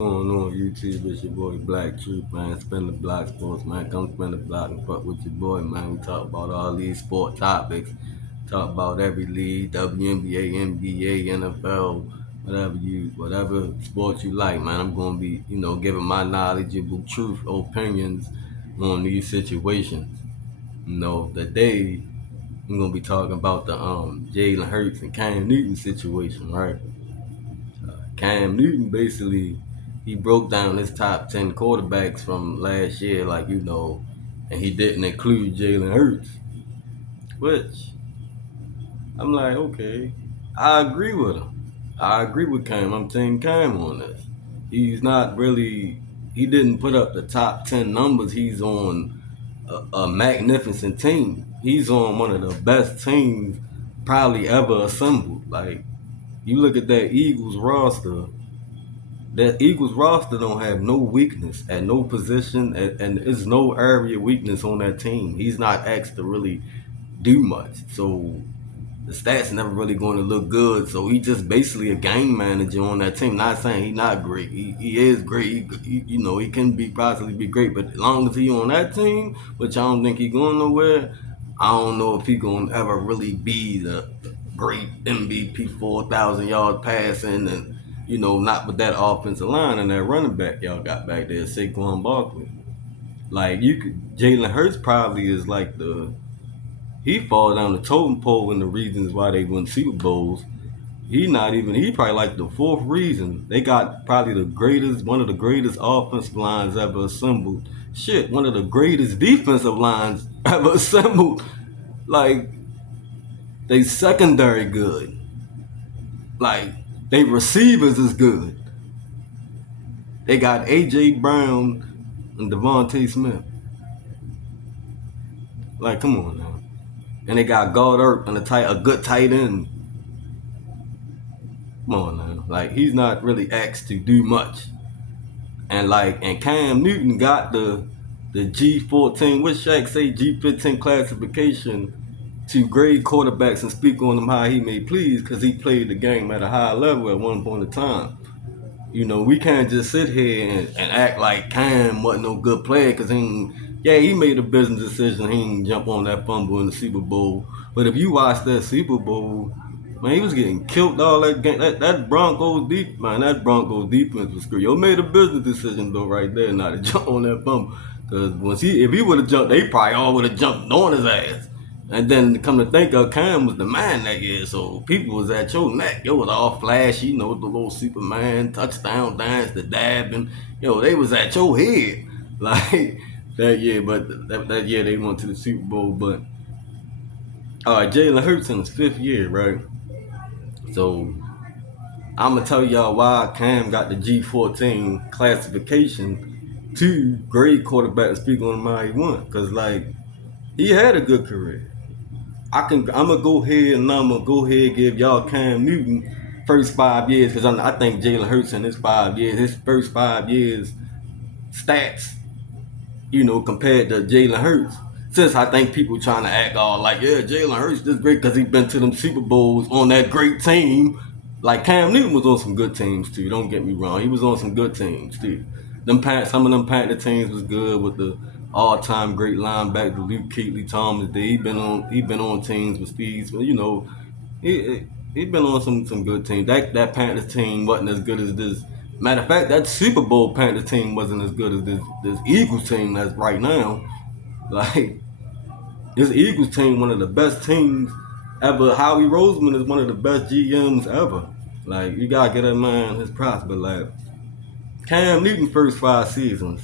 Going on YouTube, it's your boy Black Truth, man. Spin the block sports, man. Come spin the block and fuck with your boy, man. We talk about all these sport topics. Talk about every league, WNBA, NBA, NFL, whatever sports you like, man. I'm gonna be, giving my knowledgeable truth opinions on these situations. Today I'm gonna be talking about the Jalen Hurts and Cam Newton situation, right? Cam Newton basically he broke down his top 10 quarterbacks from last year, and he didn't include Jalen Hurts, which I'm like, okay, I agree with him. I agree with Cam. I'm Team Cam on this. He's not really, he didn't put up the top 10 numbers. He's on a magnificent team. He's on one of the best teams probably ever assembled. Like, you look at that Eagles roster, that Eagles roster don't have no weakness at no position, and there's no area weakness on that team. He's not asked to really do much, so the stats never really going to look good. So he just basically a game manager on that team. Not saying he's not great. He is great. He can be possibly be great, but as long as he on that team, which I don't think he going nowhere, I don't know if he gonna ever really be the great MVP 4,000 yards passing and not with that offensive line and that running back y'all got back there, Saquon Barkley. Like Jalen Hurts probably is like he fall down the totem pole in the reasons why they win Super Bowls. He probably like the fourth reason. They got probably one of the greatest offensive lines ever assembled. Shit, one of the greatest defensive lines ever assembled. Like, they secondary good. Like, they receivers is good. They got A.J. Brown and Devontae Smith. Like, come on now. And they got Goddard and a good tight end. Come on now. Like, he's not really asked to do much. And Cam Newton got the G14, what Shaq say, G15 classification to grade quarterbacks and speak on them how he may please because he played the game at a high level at one point in time. We can't just sit here and act like Cam wasn't no good player because he made a business decision. He didn't jump on that fumble in the Super Bowl. But if you watch that Super Bowl, man, he was getting killed all that game. That Broncos defense was screwed. Yo made a business decision though right there not to jump on that fumble. Because if he would have jumped, they probably all would have jumped on his ass. And then come to think of, Cam was the man that year, so people was at your neck. It was all flashy, the little Superman touchdown dance, the dabbing. They was at your head like that year. But that year they went to the Super Bowl. But all right, Jalen Hurts in his fifth year, right? So I'm gonna tell y'all why Cam got the G14 classification to grade quarterback and speak on him how he won. Cause he had a good career. I'm gonna go ahead and give y'all Cam Newton first 5 years because I think Jalen Hurts in his first 5 years stats, compared to Jalen Hurts. Since I think people trying to act all like, yeah, Jalen Hurts is great because he been to them Super Bowls on that great team. Like Cam Newton was on some good teams too. Don't get me wrong, he was on some good teams too. Some of them Panther teams was good with the all-time great linebacker Luke Kuechly, Thomas D. He been on teams with Steve, but he been on some good teams. That Panthers team wasn't as good as this. Matter of fact, that Super Bowl Panthers team wasn't as good as this Eagles team that's right now. Like, this Eagles team, one of the best teams ever. Howie Roseman is one of the best GMs ever. Like, you gotta get that man his props, but Cam Newton first 5 seasons,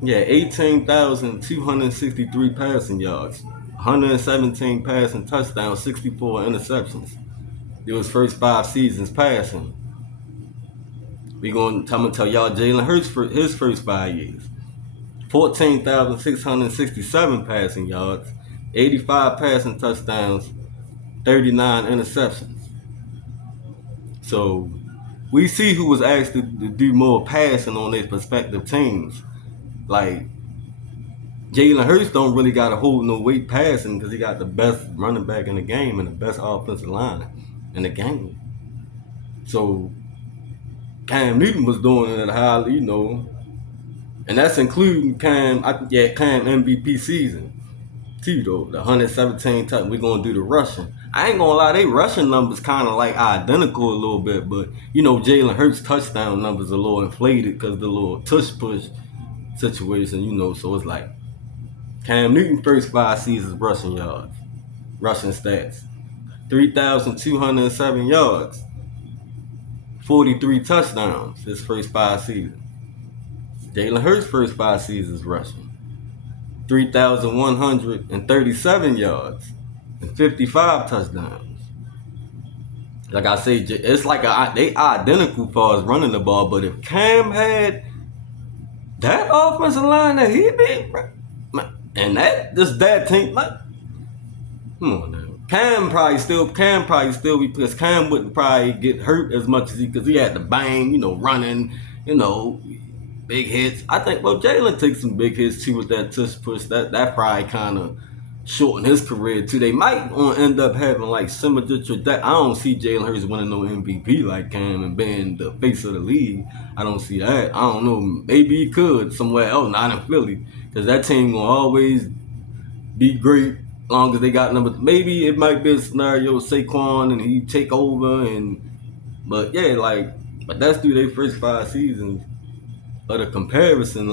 yeah, 18,263 passing yards, 117 passing touchdowns, 64 interceptions. It was first 5 seasons passing. I'm gonna tell y'all Jalen Hurts for his first 5 years. 14,667 passing yards, 85 passing touchdowns, 39 interceptions. So we see who was asked to do more passing on their respective teams. Like, Jalen Hurts don't really got to hold no weight passing because he got the best running back in the game and the best offensive line in the game. So Cam Newton was doing it at highly, and that's including Cam MVP season too though. The 117 touch. We're gonna do the rushing. I ain't gonna lie, they rushing numbers kind of like identical a little bit, but Jalen Hurts touchdown numbers a little inflated because the little tush push situation, So it's like Cam Newton first 5 seasons rushing stats, 3,207 yards, 43 touchdowns. His first 5 seasons. Jalen Hurts first 5 seasons rushing, 3,137 yards and 55 touchdowns. Like I say, it's like they identical as far as running the ball. But if Cam had that offensive line that he beat, and that team, come on now. Cam probably still be, because Cam wouldn't probably get hurt as much as because he had to bang, running, big hits. I think Jalen takes some big hits too with that tush push. That probably kind of shorten his career too. They might end up having like similar trajectory. I don't see Jalen Hurts winning no MVP like Cam and being the face of the league. I don't see that. I don't know. Maybe he could somewhere else, not in Philly, because that team gonna always be great as long as they got numbers. Maybe it might be a scenario Saquon and he take over but that's through their first 5 seasons of the comparison,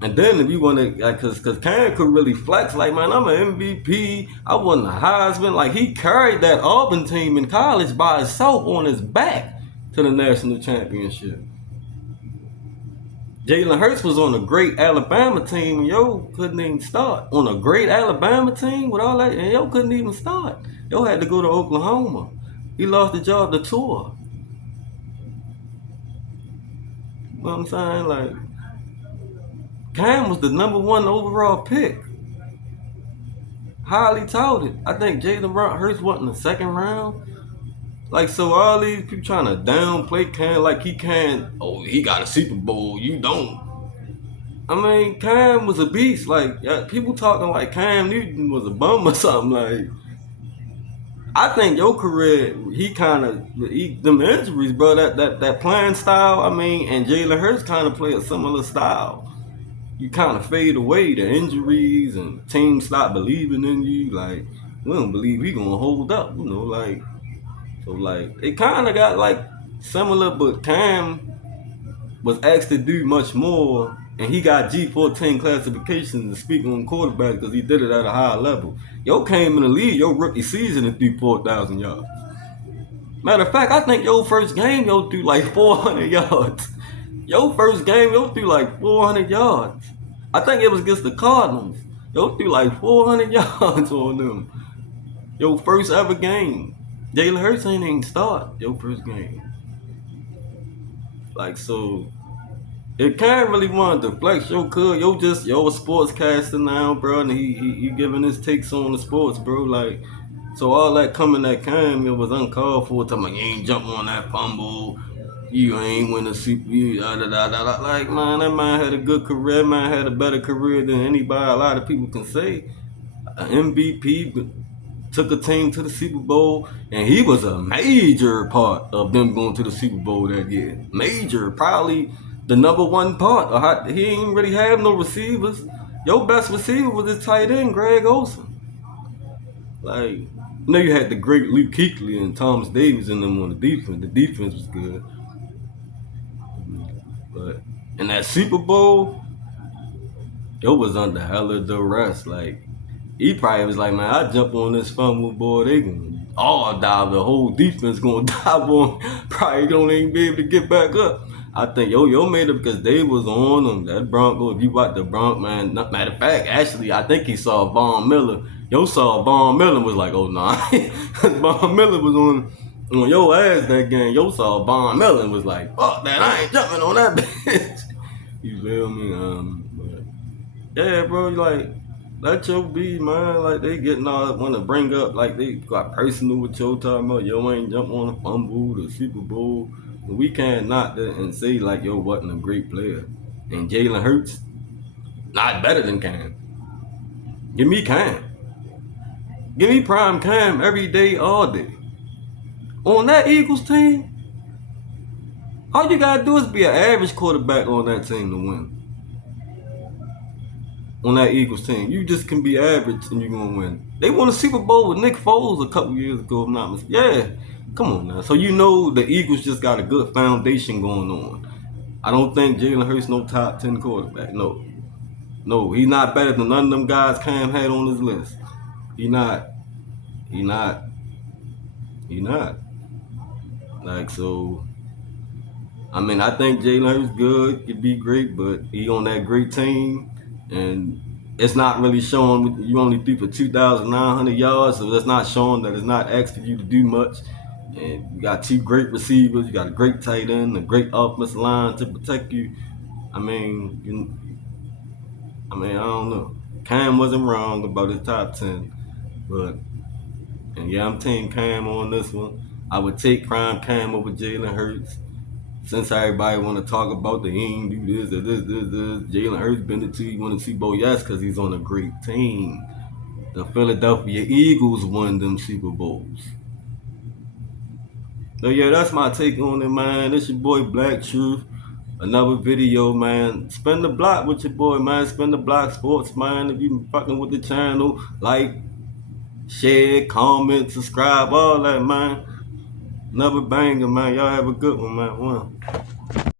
and then if you want to, because Cam could really flex, I'm an MVP, I won the Heisman, he carried that Auburn team in college by himself on his back to the national championship. Jalen Hurts was on a great Alabama team, and couldn't even start. On a great Alabama team with all that, and couldn't even start. Had to go to Oklahoma. He lost the job to Tua. You know what I'm saying? Cam was the #1 overall pick. Highly touted. I think Jalen Hurts went in the second round. So all these people trying to downplay Cam he can't, he got a Super Bowl, you don't. I mean, Cam was a beast. People talking like Cam Newton was a bum or something. I think your career, them injuries, bro, that playing style, and Jalen Hurts kind of play a similar style. You kind of fade away, the injuries, and teams stop believing in you. We don't believe he gonna hold up, it kind of got similar, but Cam was asked to do much more, and he got G14 classifications to speak on quarterback because he did it at a high level. Came in the league your rookie season and threw 4,000 yards. Matter of fact, I think your first game threw 400 yards. Your first game threw 400 yards. I think it was against the Cardinals. Threw 400 yards on them. Your first ever game. Jalen Hurts ain't even start your first game. So if Cam really wanted to flex, yo a sportscaster now, bro, and he giving his takes on the sports, bro. So all that coming at Cam, it was uncalled for. Talking you ain't jumping on that fumble, you ain't win the Super, man, that man had a good career. Man had a better career than anybody. A lot of people can say. An MVP, but took a team to the Super Bowl, and he was a major part of them going to the Super Bowl that year. Major, probably the #1 part. He ain't really have no receivers. Your best receiver was his tight end, Greg Olsen. You had the great Luke Kuechly and Thomas Davis in them on the defense. The defense was good. But in that Super Bowl, it was under hella duress. He probably was man, I jump on this fumble, boy, they gonna all dive. The whole defense gonna dive on. Probably don't even be able to get back up. I think yo made it because they was on them. That Bronco, if you watch the Bronco, man, matter of fact, actually, I think he saw Von Miller. Saw Von Miller was like, oh, nah. Von Miller was on your ass that game. Saw Von Miller and was like, fuck that, I ain't jumping on that bitch. You feel me? But yeah, bro, let your be, man. They getting all want to bring up, they got personal with talking about, ain't jump on a fumble, the Super Bowl. But we can't knock that and say, wasn't a great player. And Jalen Hurts, not better than Cam. Give me Cam. Give me prime Cam every day, all day. On that Eagles team, All you gotta do is be an average quarterback on that team to win. On that Eagles team, you just can be average and you're gonna win. They won a Super Bowl with Nick Foles a couple years ago, if I'm not mistaken. Yeah, come on now. So you know the Eagles just got a good foundation going on. I don't think Jalen Hurts no top 10 quarterback. No, no, he's not better than none of them guys Cam had on his list. He not. He not. He not. Like so. I mean, I think Jalen Hurts good, could be great, but he on that great team, and it's not really showing. You only threw for 2,900 yards, so that's not showing that it's not asking you to do much. And you got two great receivers, you got a great tight end, a great offensive line to protect you. I mean, I don't know. Cam wasn't wrong about his top 10, but and yeah, I'm team Cam on this one. I would take prime Cam over Jalen Hurts. Since everybody want to talk about the he ain't do this or this, Jalen Hurts been the two you want to see both. Yes, because he's on a great team. The Philadelphia Eagles won them Super Bowls. So yeah, that's my take on it, man. It's your boy Black Truth. Another video, man. Spin the block with your boy, man. Spin the block sports, man. If you fucking with the channel, like, share, comment, subscribe, all that, man. Another banger, man. Y'all have a good one, man. One.